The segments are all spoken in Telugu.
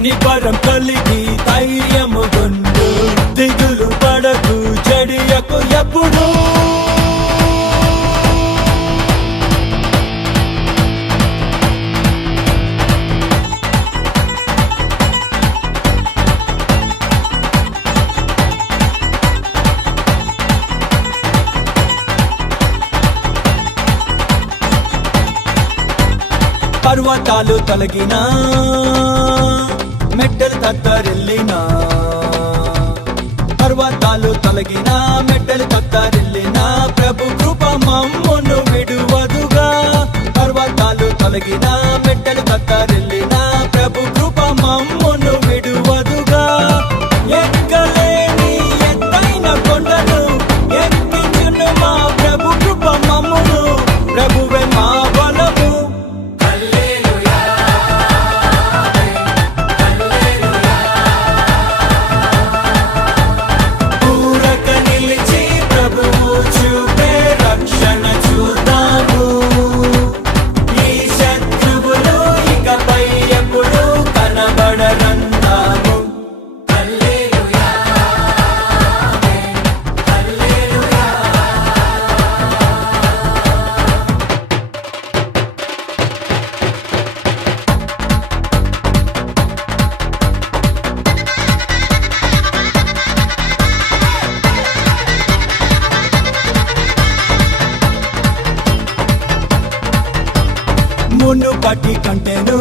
నిబరం కలిగి ధైర్యము గుండు. దిగులు పడకు చెడియకు ఎప్పుడు. పర్వతాలు తొలగినా. మెట్టలు తత్తరిల్లినా. పర్వతాలు తొలగినా మెట్టలు తత్తరిల్లినా. ప్రభు కృప మమ్మును విడువదుగా. పర్వతాలు తొలగినా మెట్టలు తత్తరిల్లినా. ప్రభు కృప మమ్మును మున్ను పట్టి కంటేను.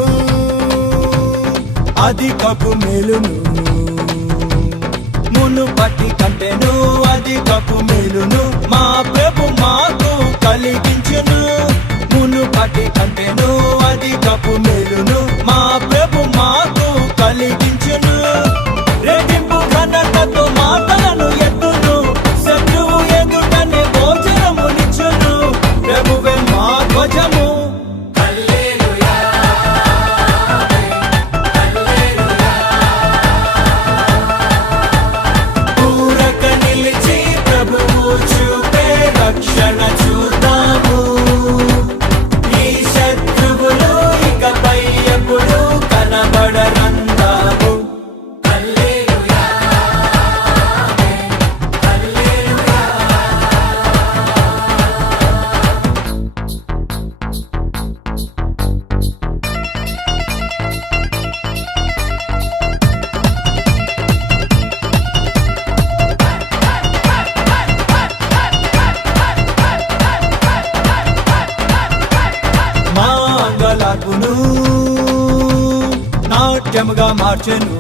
అది కప్పు మేలును. మును పట్టి కంటేను అది కప్పు మేలును. మా ప్రభు మాకు కలిగించును. మును పట్టి కంటేను అది కప్పు మేలును. మా ప్రభు మాకు కలిగించును. రెట్టింపు ఘనతతో మాటలను ఎత్తును. శత్రువు ఎదుటనే భోజనమునిచ్చును ప్రభువే మా ధ్వజము. అంగలార్పును నాట్యముగా మార్చెను.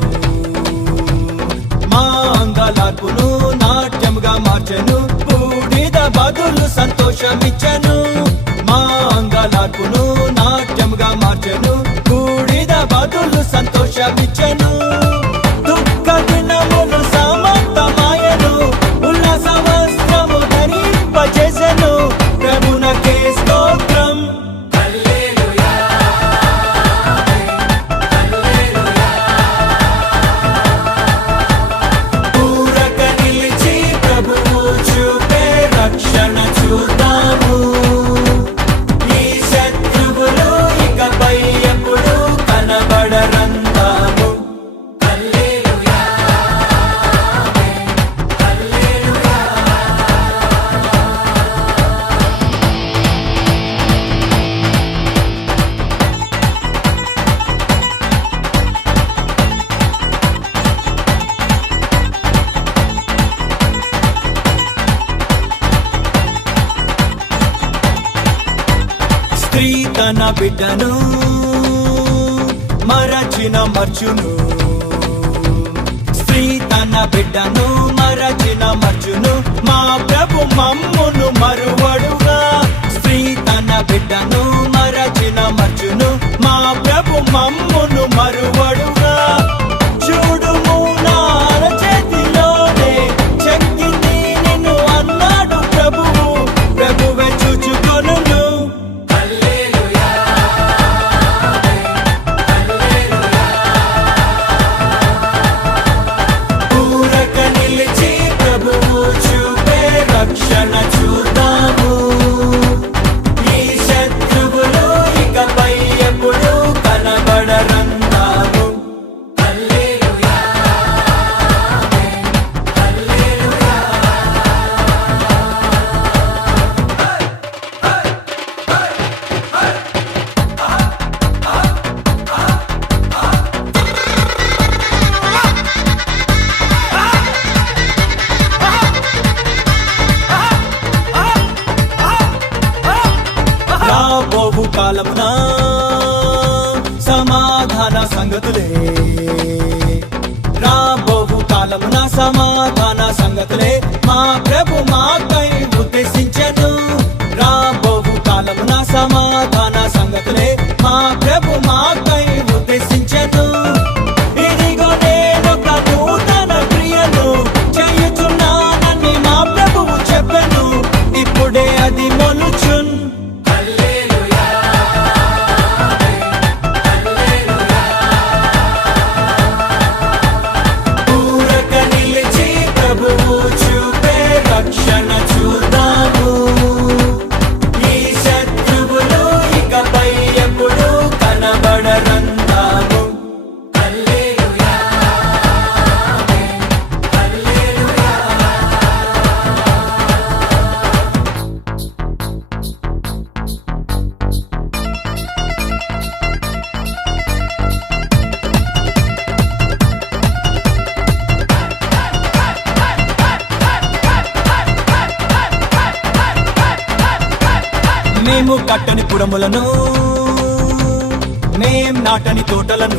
మా అంగలార్పును నాట్యముగా మార్చెను బూడిద బదులు సంతోషమిచ్చను. మా అంగలార్పును నాట్యముగా మార్చెను బూడిద బదులు సంతోషమిచ్చను. తన బిడ్డను మరచిన మర్చును. స్త్రీ తన బిడ్డను మరచిన మర్చును. మా ప్రభు మమ్మ కాలమున సమాధాన సంగతులే. రాబోవు కాలమున సమాధాన సంగతులే. మా ప్రభు మా మేము కట్టని కుడములను మేం నాటని తోటలను.